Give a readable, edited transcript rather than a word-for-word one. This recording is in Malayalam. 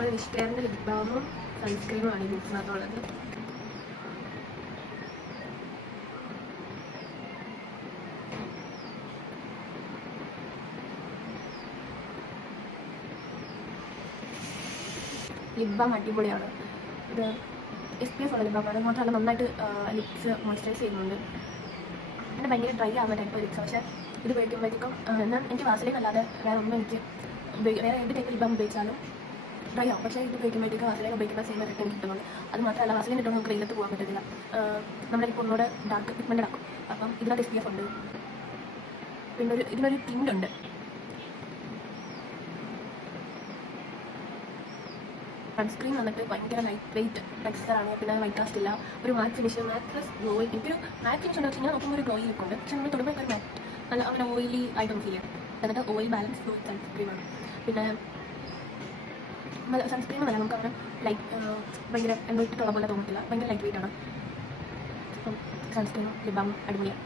നമ്മൾ വിഷ്കെയറിൻ്റെ ലിപ് ബാമും സൺസ്ക്രീനുമാണ് ഈ ബോക്സിനകത്തുള്ളത്. ലിപ് ബാം അടിപൊളിയാണ്. ഇത് SPF ഉള്ള ലിപ് ബാമാണ്. മാത്രമല്ല നന്നായിട്ട് ലിപ്സ് മോയ്സ്ചറൈസ് ചെയ്യുന്നുണ്ട്. പിന്നെ ഭയങ്കര ഡ്രൈ ആവുന്ന ടൈപ്പ് ലിപ്സ്. പക്ഷേ ഇത് ഉപയോഗിക്കുമ്പോഴത്തേക്കും എന്നാൽ എനിക്ക് വാസലിൻ അല്ലാതെ വേറെ ഒന്നും എനിക്ക് വേറെ ഏത് ടൈപ്പ് ലിപ് ബാം ഉപയോഗിച്ചാലും ഡ്രൈ ആവും. പക്ഷേ ഇത് ഉപയോഗിക്കുമ്പോഴത്തേക്കും വാസലിൻ ഉപയോഗിക്കുന്ന സെയിം എഫക്റ്റ് എനിക്ക് കിട്ടുന്നുണ്ട്. അത് മാത്രമല്ല വാസലിൻ ഇട്ടുകൊണ്ട് നമുക്ക് വെയിലത്ത് പോകാൻ പറ്റത്തില്ല. നമ്മുടെ ഇപ്പോൾ ഒന്നുകൂടെ ഡാർക്ക് പിഗ്മെൻ്റ് ആക്കും. അപ്പം ഇതിനകത്ത് SPF ഉണ്ട്. പിന്നെ ഇതിനൊരു ടിൻ്റ് ഉണ്ട്. സൺസ്ക്രീൻ വന്നിട്ട് ഭയങ്കര ലൈറ്റ് വെയിറ്റ് ടെക്സ്ചറാണ്. പിന്നെ വൈറ്റ് കാസ്റ്റ് ഇല്ല. ഒരു മാറ്റ് ഫിനിഷ്, മാറ്റ് പ്ലസ് ഗ്ലോയി. എനിക്കൊരു മാറ്റ് ഫിനിഷ് ഉണ്ടെന്ന് വെച്ച് കഴിഞ്ഞാൽ നോക്കുമ്പോൾ ഒരു ഗ്ലോയി നിൽക്കുന്നുണ്ട്. പക്ഷേ നമ്മൾ തൊടുമ്പോൾ ഒരു മാറ്റ് നല്ല അങ്ങനെ ഓയിലി ആയിട്ടൊന്നും ഫീൽ ചെയ്യാം. എന്നിട്ട് ഓയിൽ ബാലൻസ് ഫ്ലൂയിഡ് സൺസ്ക്രീനാണ്. പിന്നെ സൺസ്ക്രീൻ നല്ല നമുക്ക് അങ്ങനെ ലൈറ്റ് ഭയങ്കര എണ്ണ ഇട്ടിട്ടുള്ള പോലെ തോന്നത്തില്ല. ഭയങ്കര ലൈറ്റ് വെയിറ്റ് ആണ്. അപ്പം സൺസ്ക്രീനും ലിപ് ബാമും അടിപൊളിയാണ്.